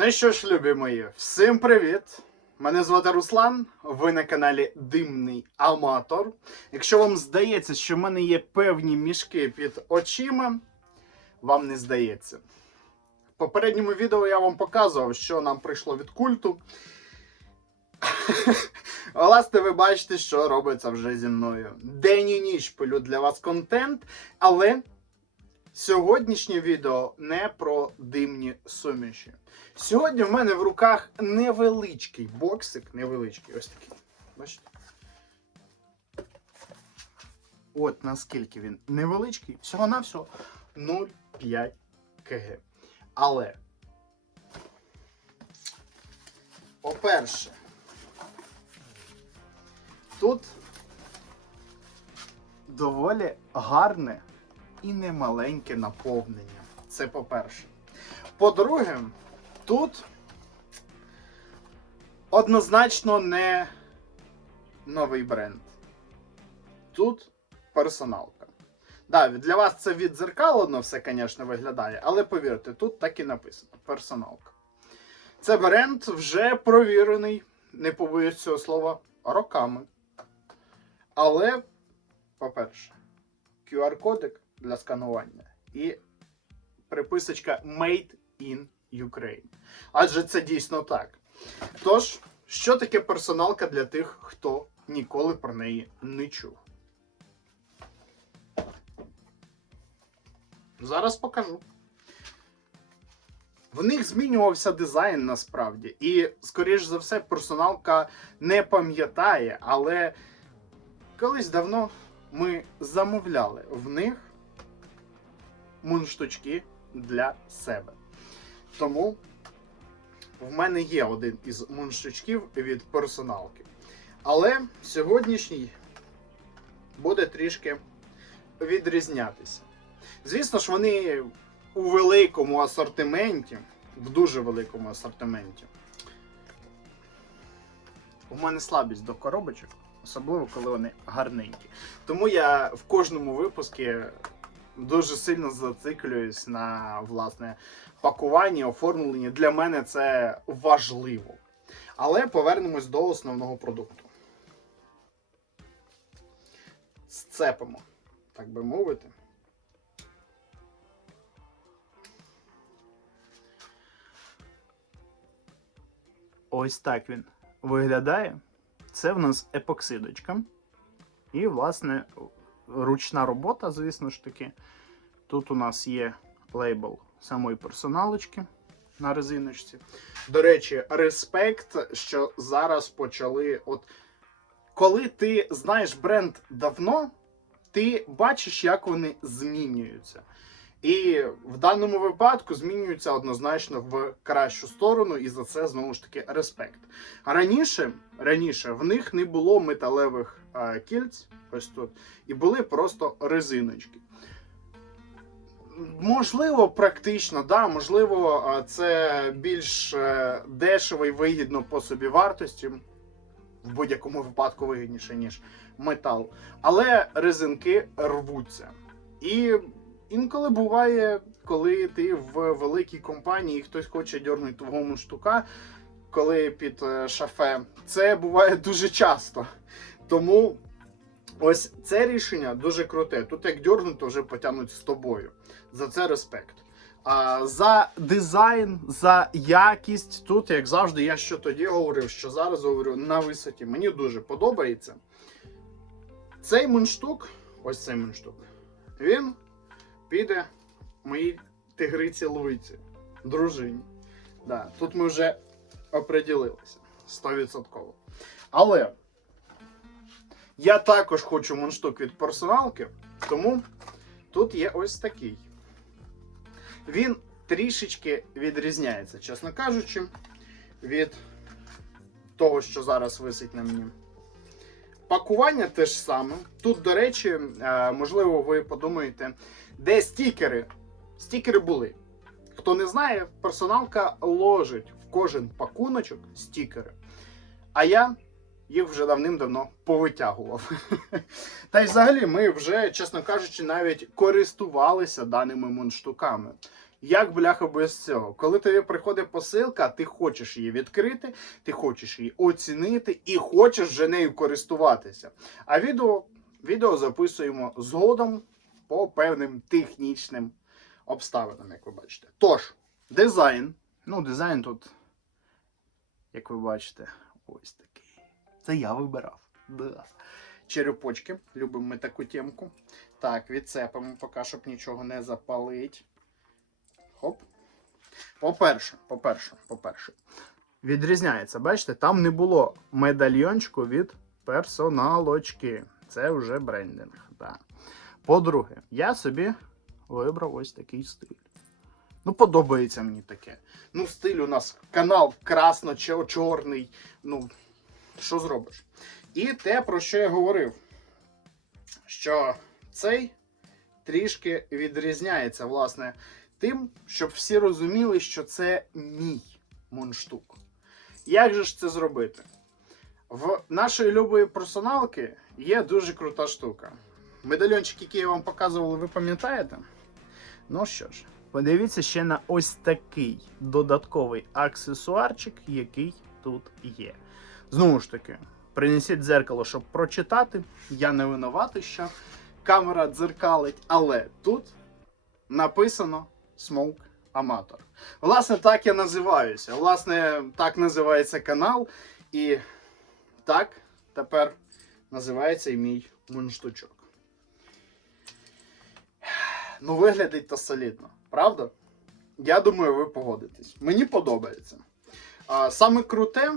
Ну що ж, любі мої, всім привіт! Мене звати Руслан, ви на каналі Димний Аматор. Якщо вам здається, що в мене є певні мішки під очима, вам не здається. В попередньому відео я вам показував, що нам прийшло від культу. Власне, ви бачите, що робиться вже зі мною. День і ніч пилю для вас контент, але Сьогоднішнє відео не про димні суміші. Сьогодні в мене в руках невеличкий боксик, невеличкий, ось такий. Бачите? От наскільки він невеличкий, всього-навсього 0,5 кг. Але, по-перше, тут доволі гарне і немаленьке наповнення. Це по-перше. По-друге, тут однозначно не новий бренд. Тут персоналка. Да, для вас це віддзеркалено все, звісно, виглядає, але повірте, тут так і написано: персоналка. Це бренд вже провірений, не побоюсь цього слова, роками. Але, по-перше, QR-кодик для сканування і приписочка Made in Ukraine. Адже це дійсно так. Тож, що таке персоналка для тих, хто ніколи про неї не чув? Зараз покажу. В них змінювався дизайн насправді. І, скоріш за все, персоналка не пам'ятає, але колись давно ми замовляли в них мундштучки для себе. Тому в мене є один із мундштучків від персоналки. Але сьогоднішній буде трішки відрізнятися. Звісно ж, вони у великому асортименті, в дуже великому асортименті. У мене слабість до коробочок, особливо коли вони гарненькі. Тому я в кожному випуску дуже сильно зациклююсь на власне пакуванні, оформленні. Для мене це важливо. Але повернемось до основного продукту. Сцепимо, так би мовити. Ось так він виглядає. Це в нас епоксидочка. І, власне, ручна робота, звісно ж таки. Тут у нас є лейбл самої персоналочки на резиночці. До речі, респект, що зараз почали. От коли ти знаєш бренд давно, ти бачиш, як вони змінюються. І в даному випадку змінюються однозначно в кращу сторону, і за це знову ж таки респект. Раніше раніше в них не було металевих е, кільць, ось тут, і були просто резиночки. Можливо, практично, да, можливо, е, це більш е, дешево і вигідно по собі вартості. В будь-якому випадку вигідніше, ніж метал. Але резинки рвуться. І інколи буває, коли ти в великій компанії і хтось хоче дьорнути твого мундштука, коли під е, шафе. Це буває дуже часто. Тому ось це рішення дуже круте. Тут як дьорнуть, то вже потягнуть з тобою. За це респект. А, за дизайн, за якість. Тут, як завжди, я що тоді говорив, що зараз говорю на висоті. Мені дуже подобається. Цей мундштук, ось цей мундштук, він піде моїй тигриці Луїці, дружині. Да, тут ми вже оприділилися 100%. Але я також хочу мундштук від персоналки, тому тут є ось такий. Він трішечки відрізняється, чесно кажучи, від того, що зараз висить на мені. Пакування те ж саме. Тут, до речі, е, можливо, ви подумаєте, де стікери? Стікери були. Хто не знає, персоналка ложить в кожен пакуночок стікери. А я їх вже давним-давно повитягував. Та й взагалі ми вже, чесно кажучи, навіть користувалися даними мундштуками. Як бляха без цього? Коли тобі приходить посилка, ти хочеш її відкрити, ти хочеш її оцінити і хочеш вже нею користуватися. А відео, відео записуємо згодом по певним технічним обставинам, як ви бачите. Тож, дизайн. Ну, дизайн тут, як ви бачите, ось такий. Це я вибирав. Да. Черепочки. Любимо ми таку темку. Так, відцепимо поки, щоб нічого не запалить. Хоп. По-перше, по-перше, по-перше. Відрізняється, бачите, там не було медальйончику від персоналочки. Це вже брендинг. Да. По-друге, я собі вибрав ось такий стиль. Ну, подобається мені таке. Ну, стиль у нас канал красно-чорний. Ну, що зробиш? І те, про що я говорив, що цей трішки відрізняється, власне, тим, щоб всі розуміли, що це мій мундштук. Як же ж це зробити? В нашої любої персоналки є дуже крута штука. Медальйончик, який я вам показував, ви пам'ятаєте? Ну що ж, подивіться ще на ось такий додатковий аксесуарчик, який тут є. Знову ж таки, принесіть дзеркало, щоб прочитати. Я не винуватий, що камера дзеркалить, але тут написано Smoke Amateur. Власне, так я називаюся. Власне, так називається канал. І так тепер називається і мій мундштучок. Ну, виглядить то солідно, правда? Я думаю, ви погодитесь. Мені подобається. Саме круте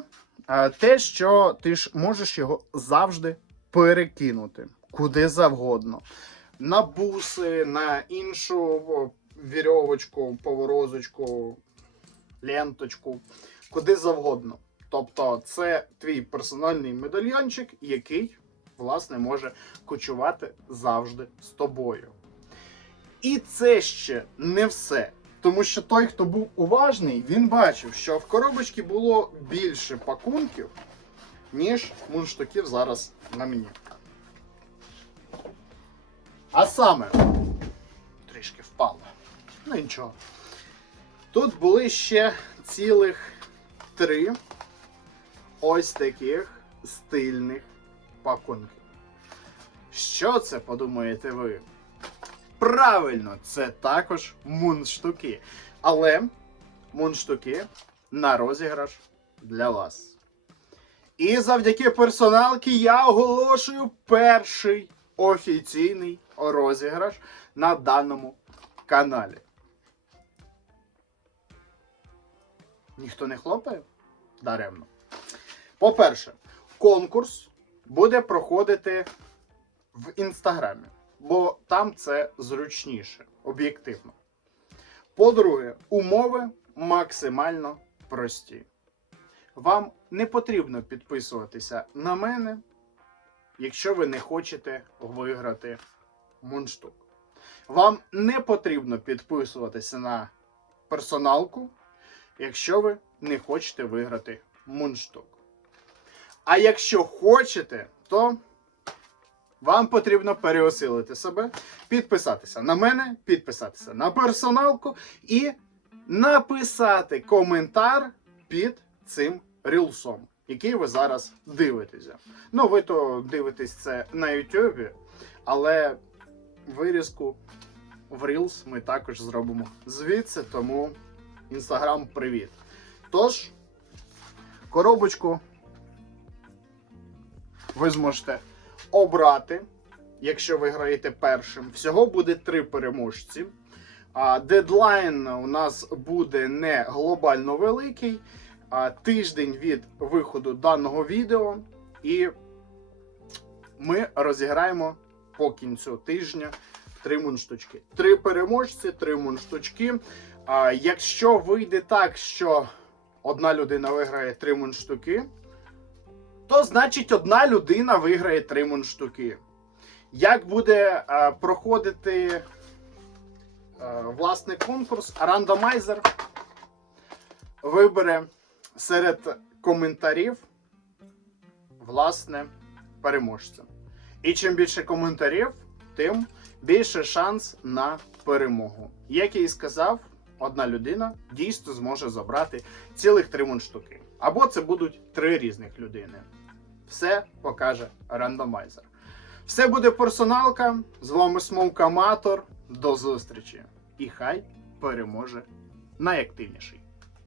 те, що ти ж можеш його завжди перекинути куди завгодно. На буси, на іншу вірьовочку, поворозочку, ленточку, куди завгодно. Тобто, це твій персональний медальйончик, який, власне, може кочувати завжди з тобою. І це ще не все. Тому що той, хто був уважний, він бачив, що в коробочці було більше пакунків, ніж мундштуків зараз на мені. А саме, трішки впало. Ну нічого. Тут були ще цілих три ось таких стильних пакунки. Що це, подумаєте ви? Правильно, це також мундштуки. Але мундштуки на розіграш для вас. І завдяки персоналки я оголошую перший офіційний розіграш на даному каналі. Ніхто не хлопає? Даремно. По-перше, конкурс буде проходити в інстаграмі, бо там це зручніше, об'єктивно. По-друге, умови максимально прості. Вам не потрібно підписуватися на мене, якщо ви не хочете виграти мундштук. Вам не потрібно підписуватися на персоналку, якщо ви не хочете виграти мундштук. А якщо хочете, то вам потрібно переосилити себе, підписатися на мене, підписатися на персоналку і написати коментар під цим рілсом, який ви зараз дивитеся. Ну, ви то дивитесь це на YouTube, але вирізку в Reels ми також зробимо звідси, тому Інстаграм привіт. Тож, коробочку ви зможете обрати, якщо ви граєте першим. Всього буде три переможці. А дедлайн у нас буде не глобально великий, а тиждень від виходу даного відео. І ми розіграємо по кінцю тижня три мунштучки. Три переможці, три мунштучки. А якщо вийде так, що одна людина виграє три мунштуки, то значить одна людина виграє три мунштуки. Як буде е, проходити е, власний конкурс, рандомайзер вибере серед коментарів власне переможця. І чим більше коментарів, тим більше шанс на перемогу. Як я і сказав, одна людина дійсно зможе забрати цілих три мундштуки. Або це будуть три різних людини. Все покаже рандомайзер. Все буде персоналка. З вами Смоук Аматор. До зустрічі. І хай переможе найактивніший.